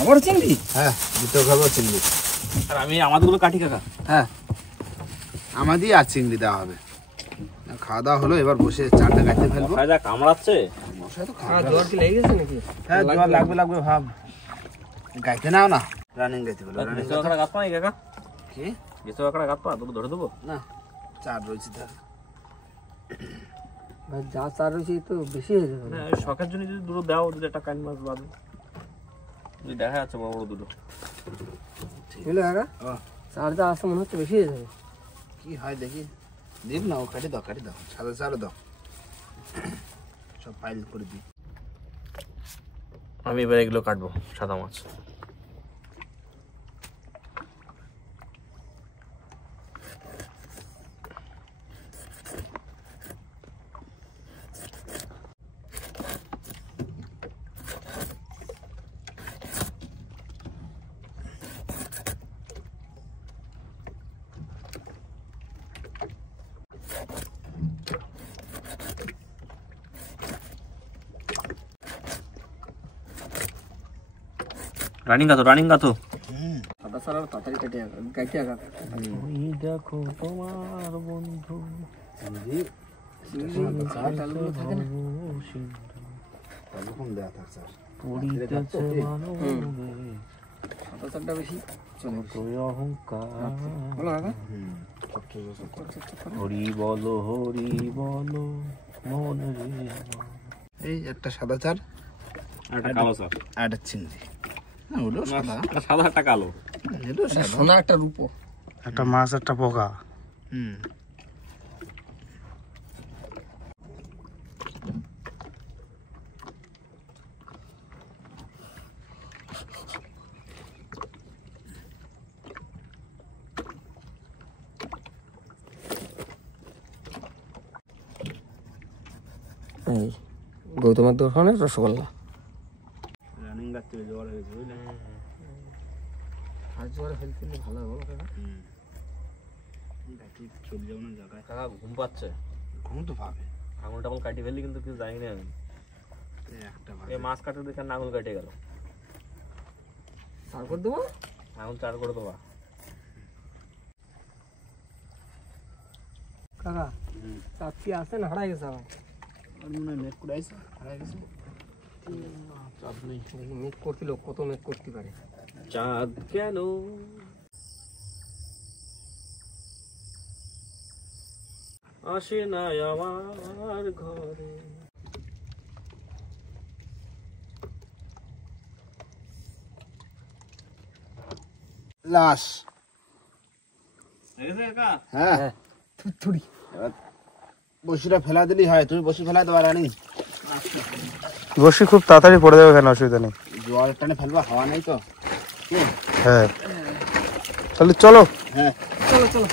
আবার চিংড়ি? হ্যাঁ, দ্বিতীয় খাবো চিংড়ি। আর আমি আমাদেরগুলো কাটি কাকা। হ্যাঁ, আমাদের আর চিংড়ি দেওয়া হবে। খাওয়া দাওয়া হলো, এবার বসে চারটা কাটতে ফেলবো। যা কামড়াচ্ছে। মশাই তো জ্বর কি লেগে গেছে নাকি? হ্যাঁ, জ্বর লাগবে ভাব। গাইতে নাও না, রানিং গাইতে বলো। গেছো কাকা গাছ পাই কাকা? কি গেছো কাকা গাছ পা দুটো ধরে দেবো না, চার রয়েছে তার। ভাই যা চার রয়েছে তো বেশি হয়ে যাবে। না শখের জন্য যদি দুটো দাও, যদি একটা কান মাছ বাদে যদি দেখা যাচ্ছে বড় বড় দুটো বুঝলে কাকা? চার যা আসতে মনে হচ্ছে বেশি হয়ে যাবে। কি হয় দেখি, দিব না, ও কাটি দাও সাদা চারও দাও, সব ফাইল করে দিই। আমি এবার এগুলো কাটবো, সাদা মাছ। রানিং গাতো সাদা সারা তাড়াতাড়ি কাটে আগা। ওই দেখো তোমার বন্ধু সাদা চারটা বেশি অহংকার। বলো কাকা। হরি বলো মন রে। এই একটা সাদা চার আর একটা কালো চার আর একটা চিংড়ি। না, ওগুলো সাদা, সাদা একটা কালো, এগুলো সাদা। সোনা একটা রূপো, একটা মাছ একটা পোকা। গৌতমের দোকানে রসগোল্লা। রানিং গাছ জ্বর হয়েছে বুঝলে। আজ জ্বরে ফেলতে ভালো হবে কাকা। চলে যাবো না জায়গায়। কাকা ঘুম পাচ্ছে, ঘুম তো পাবে। আঙুল টাঙুল কাটি ফেললি কিন্তু কিছু জানি না আমি। একটা এই মাছ কাটতে দেখে আঙুল কেটে গেল। চার করে দেবো, আঙুল চার করে দেবা কাকা। চার কি আছে না হারাই গেছে আবার? মনে হয় মেঘ করে আছে, হারাই গেছে। চাঁদ নেই, মেঘ করছিল, কত মেঘ করতে পারে। চাঁদ কেন আসে না আমার ঘরে? লাশ। হ্যাঁ, থুড়ি এবার বসিটা ফেলা দিলেই হয়। তুমি বসি ফেলা দেবা রানী? বসি খুব তাড়াতাড়ি পড়ে যাবে, কেন অসুবিধা নেই। জল টানে ফেলবা, হাওয়া নেই তো। হ্যাঁ, তাহলে চলো। হ্যাঁ, চলো চলো।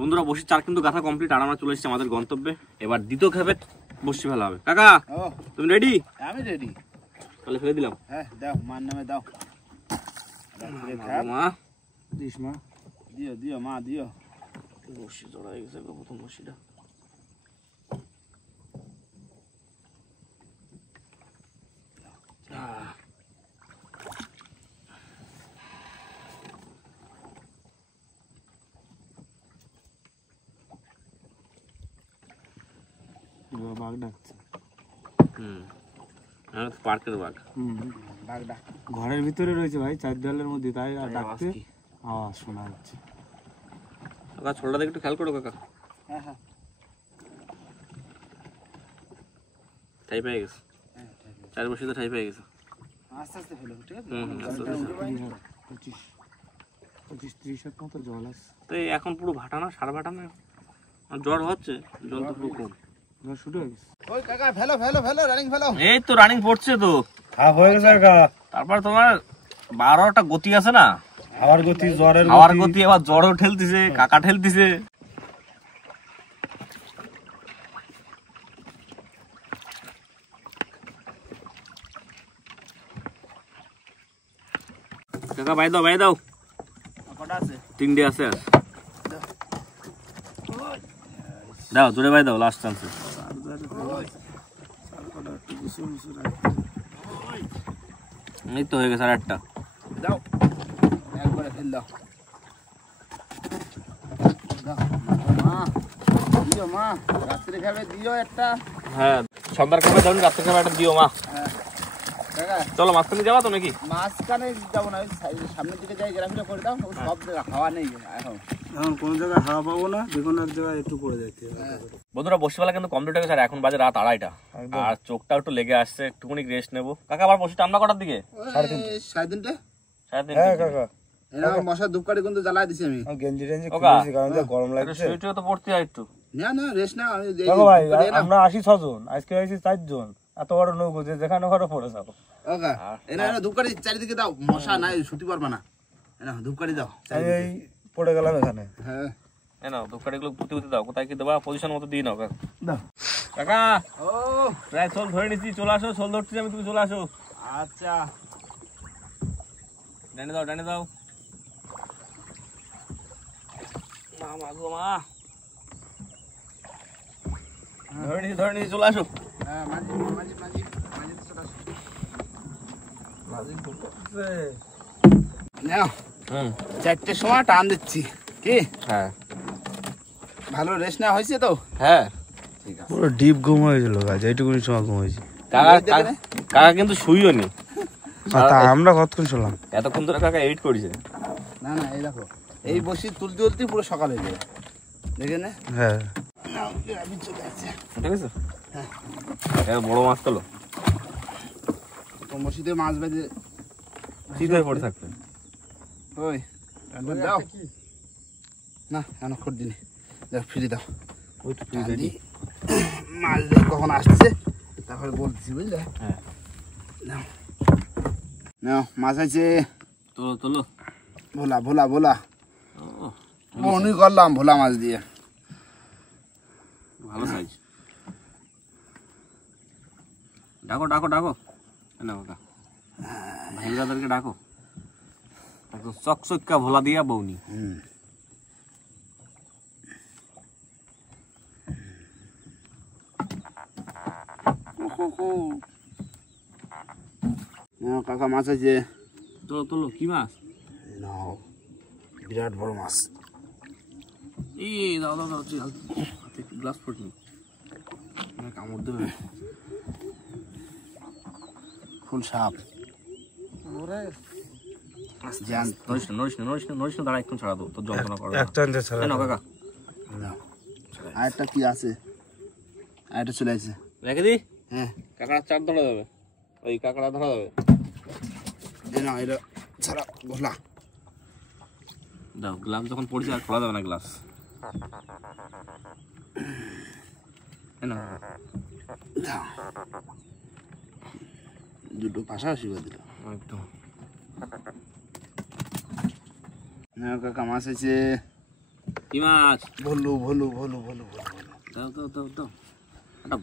বন্ধুরা বসি চার কিন্তু গাথা কমপ্লিট, আর আমরা চলে এসেছি আমাদের গন্তব্যে। এবার দ্বিতীয় খেপে বসি ফেলা হবে। কাকা তুমি রেডি? আমি রেডি। তাহলে ফেলে দিলাম। হ্যাঁ, দাও, মার নামে দাও। মা দিস মা, দিও মা, দিও। বসি জড়া হয়ে গেছে প্রথম বসিটা। বাঘ ডাকছে। পার্কের বাঘ। বাঘ ডাক। ঘরের ভিতরে রয়েছে ভাই, চার দেওয়ালের মধ্যে, তাই আর ডাকতে আওয়াজ শোনা যাচ্ছে। কাকা ছোটটা দেখে একটু খেয়াল করো কাকা। হ্যাঁ হ্যাঁ, ঠাই পেয়ে গেছে, চার বসে তো ঠাই পেয়ে গেছে। আস্তে আস্তে ফেলো, ঠিক আছে? 25-30 মতো জল আছে। তো এখন পুরো ভাটা না, সার ভাটা না, জ্বর হচ্ছে, জল তো পুরো কম। জল শুরু হয়ে গেছে। ওই কাকা ফেলো, রানিং ফেলো। এই তো রানিং পড়ছে তো। হ্যাঁ, হয়ে গেছে কাকা। তারপর তোমার 12টা গতি আছে না, হাওয়ার গতি, জ্বরের হাওয়ার গতি, আবার জ্বরও ঠেলতেছে, কাকা ঠেলতেছে। কাকা বাই দাও কটা আছে? 3টে আছে আর দাও জোরে বাই দাও লাস্ট চান্স এই তো হয়ে গেছে আর একটা দাও একবারে ফেল দাও দাও মা দিও মা রাত্রে খাবে দিও একটা হ্যাঁ সন্ধ্যার খাবে দাও রাত্রে খাবে একটা দিও মা কাকা চলো মাঝখানে যাবা তো নাকি মাঝখানে যাবো না ওই সামনের দিকে যাই গ্রামটা করে দাও ওই সব জায়গা খাওয়া নেই এখন এখন কোনো জায়গায় হাওয়া পাবো না, যে কোনো এক জায়গায় একটু পড়ে যাইতে হবে। বন্ধুরা বসিবেলা কিন্তু কমপ্লিট হয়ে গেছে আর এখন বাজে রাত 2:30টা আর চোখটা একটু লেগে আসছে, একটুখানি রেস্ট নেবো। কাকা আবার বসে টান্না কটার দিকে? 3:30 3:30 হ্যাঁ কাকা, এরকম মশার ধূপকাঠি কিন্তু জ্বালাই দিছি আমি গেঞ্জি টেঞ্জি ওকা। খুলেছি কারণ যা গরম লাগছে। শুইটে তো পড়তে হয় একটু। না না রেস্ট না আমি দেখো ভাই, আমরা আসি 6 জন, আজকে আসি 4 জন, এত বড় নৌকো যে যেখানে ঘরে পড়ে যাবো। ওকা এরা ধূপকাঠি চারিদিকে দাও, মশা নাই শুতে পারবা না। এরা ধূপকাঠি দাও এই পড়ে গেলাম এখানে। হ্যাঁ এই নাও ধূপকাঠিগুলো পুঁতে পুঁতে দাও, কোথায় কি দেবা পজিশন মতো দিয়ে নাও কাকা। দাও কাকা ও প্রায় সোল ধরে নিচ্ছি, চলে আসো, সোল ধরছি আমি, তুমি চলে আসো। আচ্ছা ডানে দাও ডানে দাও। মা মা গো মা, ধরে নিচ্ছি চলে আসো। হ্যাঁ মাঝি মাঝি মাঝি মাঝি তো চলে আসো। নাও 4টের সময় টান দিচ্ছি কি? হ্যাঁ ভালো রেস্ট না হয়েছে তো? হ্যাঁ ঠিক আছে। পুরো ডিপ ঘুম হয়েছিল গাছ, এইটুকুনি সময় ঘুম হয়েছে। কাকা কিন্তু শুইও নি, আমরা কতক্ষণ শুনলাম? এতক্ষণ ধরে কাকা 8 করেছে। না না এই দেখো এই বসি তুলতে তুলতে পুরো সকাল হয়ে যাবে, দেখে না? হ্যাঁ আমি চলে আসছি। ঠিক আছে হ্যাঁ বড় মাছ তোলো, বসিতে মাছ বেঁধে চিতায় পড়ে থাকবে। ওই দাও না কেন খোর দিনি, দেখ ফিরে দাও। ওই তো তুই রেডি। মাছ দিয়ে কখন আসছে তারপরে বলছি বুঝলে? হ্যাঁ নাও নাও মাছ আছে, তোলো তোলো। ভোলা ভোলা ভোলা ও মনে করলাম ভোলা মাছ দিয়ে। ভালো সাইজ। ডাকো ডাকো ডাকো না কাকা, ভাইরাদেরকে ডাকো, একদম চকচকা ভোলা দিয়া বউনি। কাকা মাছ আছে, তোলো তোলো। কি মাছ? নাও বিরাট বড় মাছ। এই দাও দাও দাও, হাতে গ্লাস ফুটনি, কামড় দেবে। ফুল সাপ জান নড়িস না নড়িস না নড়িস না নড়িস না, দাঁড়া একটু ছাড়া দাও, তোর যন্ত্রণা করবে। একটা আনতে ছাড়া না কাকা নাও। আরেকটা কি আছে? আরেকটা চলে আসছে। রেখে দি, হ্যাঁ কাঁকড়া চার ধরা যাবে, ওই কাঁকড়া ধরা যাবে। এই নাও এটা ছাড়া ভোলা। দাও গ্লাস যখন পড়ছে আর খোলা যাবে না গ্লাস। দাও দুটো পাশাপাশি করে দিল একদম। নাও কাকা মাছ আছে, কি মাছ? ভলু ভলু ভলু ভলু ভলু ভলু। দাও দাও দাও দাও। একটা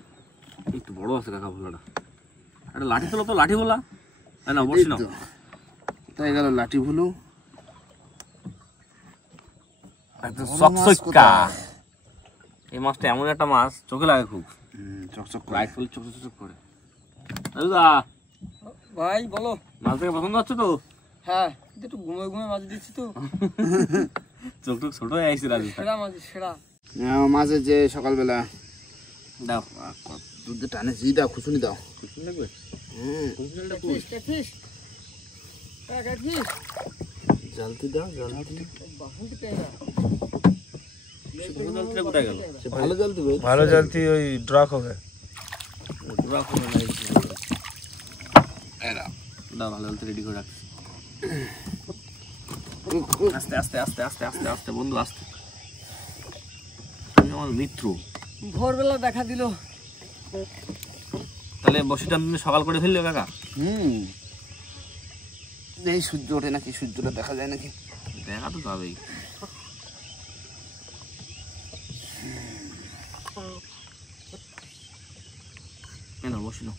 একটু বড় আছে কাকা ভোলাটা, একটা লাঠি তোলো তো, লাঠি ভোলা। না বসি না, তাই গেল লাঠি ভুলু। একদম চকচকা। এই মাছটা এমন একটা মাছ, চোখে লাগে খুব, চকচক করে। লাইট ফুল চক চক চক করে। দাদা ভাই বলো। মাছ থেকে পছন্দ হচ্ছে তো? হ্যাঁ একটু ঘুমে ঘুমে মাছ দিচ্ছি তো, চোখ টোক ছোট হয়ে আসছে রাজু। সেরা মাছ সেরা। নাও মাছ আছে সকালবেলা, দাও দুধে টানেছি, দাও খুশুনি দাও। খুশি লাগবে। ক্যাটফিশ ক্যাটফিশ ক্যাটফিশ জলদি দাও জলদি। বাসন্তী ট্যাংরা। কোথায় গেল? ভালো জল দিবে। ভালো জলতি ওই ড্রাক হবে। দাও ভালো জলতে রেডি করে রাখ। আস্তে আস্তে আস্তে আস্তে আস্তে আস্তে বন্ধু আস্তে, তুমি আমার মিত্র। ভোরবেলা দেখা দিল। তাহলে বসিটা তুমি সকাল করে ফেললে কাকা? এই সূর্য ওঠে নাকি, সূর্যটা দেখা যায় নাকি? দেখা তো যাবেই। বসি না,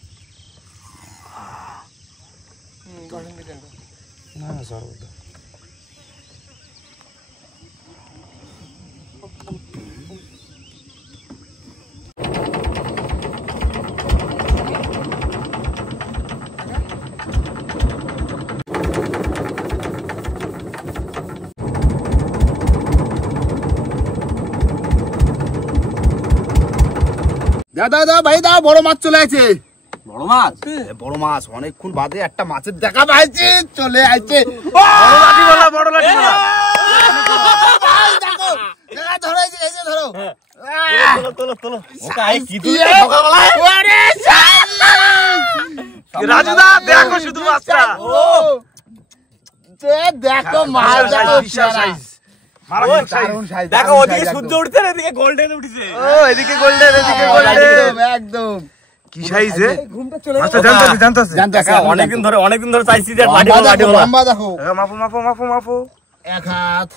বাসন্তী ট্যাংরা। না না সরব দাও। দাদা ভাই দাও, বড় মাছ চলে আছে। বড় মাছ? বড় মাছ অনেকক্ষণ বাদে একটা মাছের দেখা পাইছি, চলে আসছে। বড় লাঠি বলা। ভাই দেখো, দেখা ধরো, এই যে ধরো। তোলো। রাজুদা দেখো শুধু মাছটা। দেখো মাছ, দেখো বিশাল সাইজ। দেখো ওদিকে সূর্য উঠছে, এদিকে গোল্ডেন উঠছে। এদিকে গোল্ডেন, এদিকে গোল্ডেন, একদম কি সাইজে। আচ্ছা জানতাছি অনেকদিন ধরে চাইছি যে লাঠি বলা। লম্বা দেখো, মাপো। এক হাত,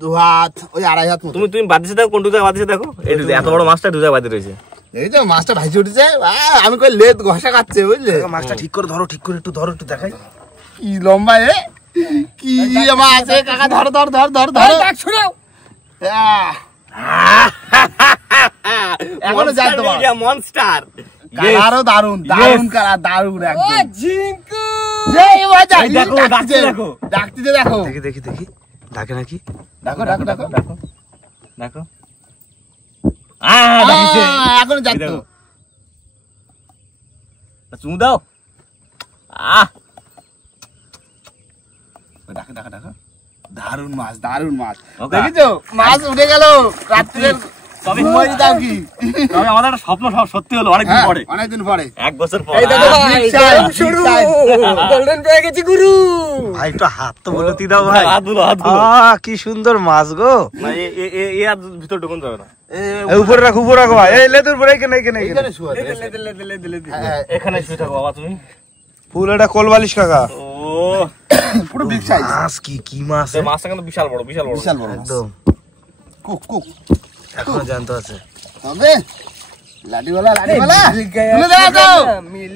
দু হাত, ওই আড়াই হাত মতো। তুমি বাদিছে দেখো, কোন জায়গায় বাদিছে দেখো। এই এত বড় মাছটা দু জায়গায় বাদি রয়েছে। এই যে মাছটা ভাইসে উঠেছে, আমি কই লেদ ঘষা খাচ্ছে, বুঝলে। মাছটা ঠিক করে ধরো, একটু ধরো, একটু দেখাই। কি লম্বা কি মাছ আছে কাকা, ধর। ডাক শুনাও। এখনো জানতো মনস্টার। কালারও দারুন কালার, দারুন একদম। জিঙ্কু দেখো ডাকতেছে, দেখো। দেখি ডাকে নাকি? ডাকো। এখনো জানতো। চুমু দাও। ডাকো। দারুন মাছ। ওকা। দেখেছো মাছ উঠে গেল রাত্রে। তবে আমাদের একটা স্বপ্ন সব সত্যি হলো অনেকদিন পরে। 1 বছর পর। গোল্ডেন পেয়ে গেছি গুরু। ভাই একটু হাত তো বলতি দাও ভাই। হাত গুলো। কি সুন্দর মাছ গো। এই আর ভিতর ঢুকুন যাবে না। উপরে রাখো ভাই। এই লেদুর উপরে এখানে এখানে শুয়ে থাকো বাবা তুমি। ফুল এটা কোলবালিশ কাকা। ও পুরো বিগ সাইজ মাছ। কি মাছ? এই মাছটা কিন্তু বিশাল বড় একদম। কুক এখনো জানতো আছে। তবে লাঠিওয়ালা তুলে দাও তো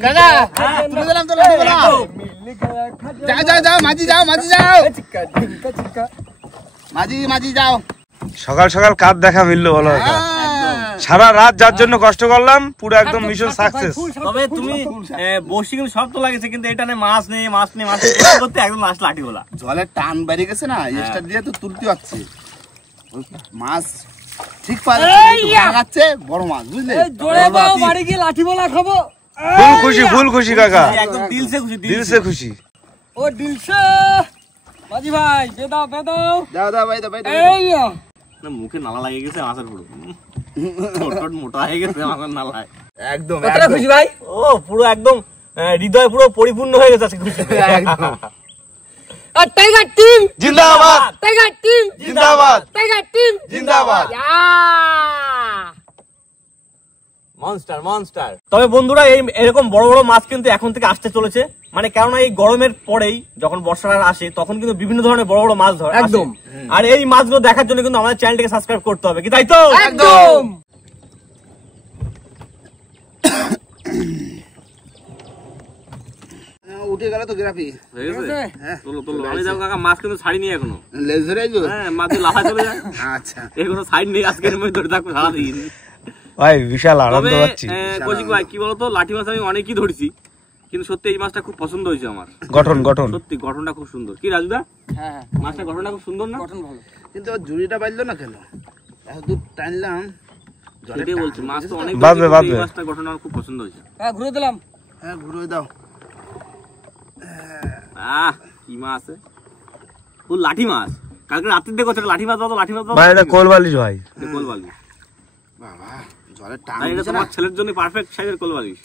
কাকা, তুলে দিলাম তো লাঠিওয়ালা। যাও মাঝি যাও। সকাল কাজ দেখা মিললো বলো। সারা রাত যার জন্য কষ্ট করলাম, পুরো একদম মিশন সাকসেস। তবে তুমি বসি কিন্তু সব তো লাগেছে, কিন্তু এটা মাছ নেই করতে একদম লাস্ট লাঠি বলা। জলের টান বেড়ে গেছে না, এক্সট্রা দিয়ে তো তুলতে হচ্ছে। মাছ ঠিক পারে লাগাচ্ছে, বড় মাছ, বুঝলে। বাড়ি গিয়ে লাঠি বলা খাবো। ফুল খুশি কাকা, একদম দিলসে খুশি। ও দিলসে মাঝি ভাই, দাও দাও ভাই। এই না, মুখে নালা লাগিয়ে গেছে মাছের পুরো। ছোট মোটা হয়ে গেছে মাছের নালায়। একদম কতটা খুশি ভাই? ও পুরো একদম হৃদয় পুরো পরিপূর্ণ হয়ে গেছে আজকে খুশি। একদম। আর টাইগার টিম জিন্দাবাদ, টাইগার টিম জিন্দাবাদ, টাইগার টিম জিন্দাবাদ। মনস্টার। তবে বন্ধুরা এরকম বড় বড় মাছ কিন্তু এখন থেকে আসতে চলেছে, মানে কেননা এই গরমের পরেই যখন বর্ষাকাল আসে তখন কিন্তু বিভিন্ন ধরনের বড় বড় মাছ ধরে একদম। আর এই মাছগুলো দেখার জন্য কিন্তু আমাদের চ্যানেলটিকে সাবস্ক্রাইব করতে হবে, কি তাই তো? একদম। উঠে গেল তো গ্রাফি। তোলো। আমি যাও কাকা, মাছ কিন্তু ছাড়িনি এখনো। লেজ ধরে আইছো? হ্যাঁ, মাছ লাফা চলে যায়। আচ্ছা, এগুলো সাইড নেই, আজকের মধ্যে ধরে থাকবো সারাদিন। ভাই বিশাল আনন্দ তবে পাচ্ছি। কৌশিক ভাই কি বলতো, লাঠি মাছ আমি অনেকই ধরেছি, কিন্তু সত্যি এই মাছটা খুব পছন্দ হয়েছে আমার। গঠন সত্যি গঠনটা খুব সুন্দর। কি রাজুদা? হ্যাঁ মাছটা গঠনটা খুব সুন্দর না? গঠন ভালো। কিন্তু ওর ঝুড়িটা বাজলো না কেন? এত দূর টানলাম। সেটাই বলছি, মাছ তো অনেক বাঁধবে। এই মাছটা গঠন আমার খুব পছন্দ হয়েছে। হ্যাঁ ঘুরে দিলাম। হ্যাঁ ঘুরে দাও। কি মাছ? ও লাঠি মাছ। কালকে রাত্রির দেখো লাঠি মাছ দাও। ভাই এটা কোলবালিশ ভাই। কোলবালিশ বাবা, জলের টান। এটা তোমার ছেলের জন্য পারফেক্ট সাইজের কোলবালিশ।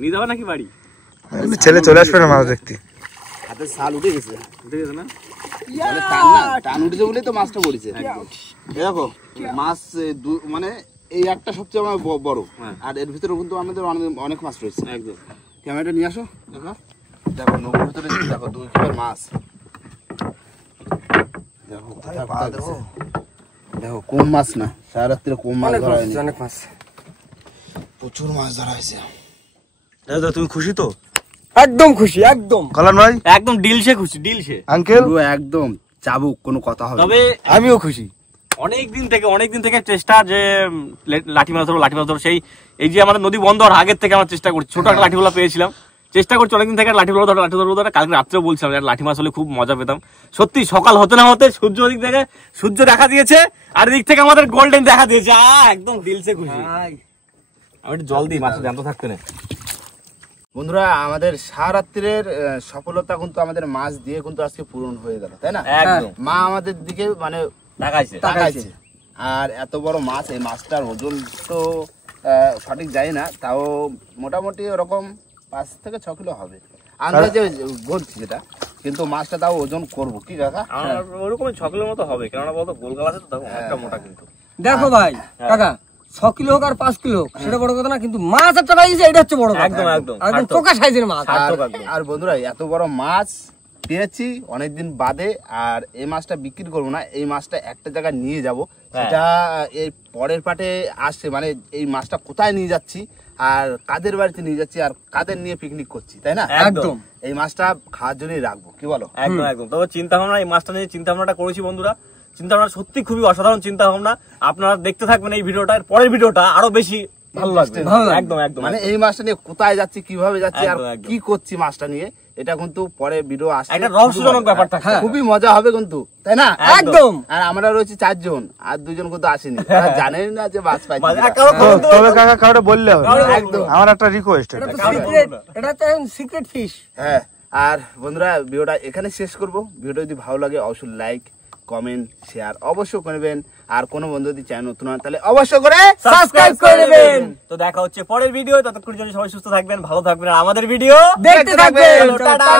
নিয়ে যাবে নাকি বাড়ি? ছেলে চলে আসবে না মাছ দেখতে। হাতে শাল উঠে গেছে না? জলের টান না, টান উঠেছে বলেই তো মাছটা পড়েছে। দেখো মাছ মানে এই একটা সবচেয়ে আমার বড়, আর এর ভিতরে কিন্তু আমাদের অনেক মাছ রয়েছে। একদম। ক্যামেরাটা নিয়ে আসো। দেখো নৌকোর ভিতরে দেখো 2 কিলোর মাছ। দেখো কম মাছ না, সারা রাত্রে কম মাছ ধরা হয়নি। অনেক মাছ, প্রচুর মাছ ধরা হয়েছে। দাদা তুমি খুশি তো? একদম খুশি একদম। কল্যাণ ভাই একদম ডিলসে খুশি, ডিলসে আঙ্কেল পুরো একদম চাবুক, কোনো কথা হবে না। তবে আমিও খুশি। অনেকদিন থেকে চেষ্টা যে লাঠি মাছ ধরো সেই এই যে আমাদের নদী বন্ধ হওয়ার আগের থেকে আমরা চেষ্টা করছি, ছোট একটা লাঠিগুলো পেয়েছিলাম, চেষ্টা করছি অনেকদিন থেকে লাঠিগুলো ধরো। কালকে রাত্রেও বলছিলাম যে লাঠি মাছ হলে খুব মজা পেতাম। সত্যি সকাল হতে না হতে সূর্য ওদিক থেকে সূর্য দেখা দিয়েছে, আর এদিক থেকে আমাদের গোল্ডেন দেখা দিয়েছে। একদম দিলসে খুশি। আমি একটু জল দিই, মাছটা জ্যান্ত থাকতে না। বন্ধুরা, আমাদের সারাত্রির সফলতা কিন্তু আমাদের মাছ দিয়ে কিন্তু আজকে পূরণ হয়ে গেল, তাই না? একদম। মা আমাদের দিকে মানে তাকাইছে। আর এত বড় মাছ, এই মাছটার ওজন তো সঠিক যায় না, তাও মোটামুটি ওরকম 5 থেকে 6 কিলো হবে আন্দাজে বলছি যেটা, কিন্তু মাছটা তাও ওজন করবো কি কাকা? ওরকম 6 কিলোর মতো হবে, কেননা বলতো গোলগাল আছে তো, একটা মোটা কিন্তু। দেখো ভাই কাকা, 6 কিলো হোক আর 5 কিলো সেটা বড় কথা না, কিন্তু মাছ একটা পাইছে এটা হচ্ছে বড় কথা। একদম একদম একদম চোখা সাইজের মাছ। আর বন্ধুরা, এত বড় মাছ পেয়েছি অনেকদিন বাদে, আর এই মাছটা বিক্রি করবো না, এই মাছটা একটা জায়গায় নিয়ে যাব, সেটা এই পরের পাটে আসছে, মানে এই মাছটা কোথায় নিয়ে যাচ্ছি আর কাদের বাড়িতে নিয়ে যাচ্ছি আর কাদের নিয়ে পিকনিক করছি, তাই না? একদম। এই মাছটা খাওয়ার জন্যই রাখবো, কি বলো? একদম একদম। তবে চিন্তা ভাবনা, এই মাছটা নিয়ে চিন্তা ভাবনাটা করেছি বন্ধুরা, চিন্তা ভাবনা সত্যি খুবই অসাধারণ চিন্তা ভাবনা। আপনারা দেখতে থাকবেন এই ভিডিওটা, পরের ভিডিওটা আরো বেশি ভালো লাগবে। একদম একদম। মানে এই মাছটা নিয়ে কোথায় যাচ্ছি, কিভাবে যাচ্ছি আর একদম, একদম। কি করছি মাছটা নিয়ে, এটা কিন্তু পরে ভিডিও আসছে, একটা রহস্যজনক ব্যাপার থাকছে। খুবই মজা হবে কিন্তু, তাই না? একদম। আর আমরা রয়েছি 4 জন, আর 2 জন কিন্তু আসেনি, তারা জানেন না যে মাছ পাইছি। তবে কাকা কাউরে বললে হবে। একদম। আমার একটা রিকোয়েস্ট, এটা তো সিক্রেট, এটা তো সিক্রেট ফিশ। হ্যাঁ, আর বন্ধুরা ভিডিওটা এখানে শেষ করব। ভিডিও যদি ভালো লাগে অবশ্যই লাইক, কমেন্ট, শেয়ার অবশ্যই করবেন, আর কোনো বন্ধু যদি চ্যানেল নতুন হয় তাহলে অবশ্যই করে সাবস্ক্রাইব করে দেবেন। তো দেখা হচ্ছে পরের ভিডিও, ততক্ষণ জন্য সবাই সুস্থ থাকবেন, ভালো থাকবেন, আর আমাদের ভিডিও দেখতে থাকবেন। টাটা।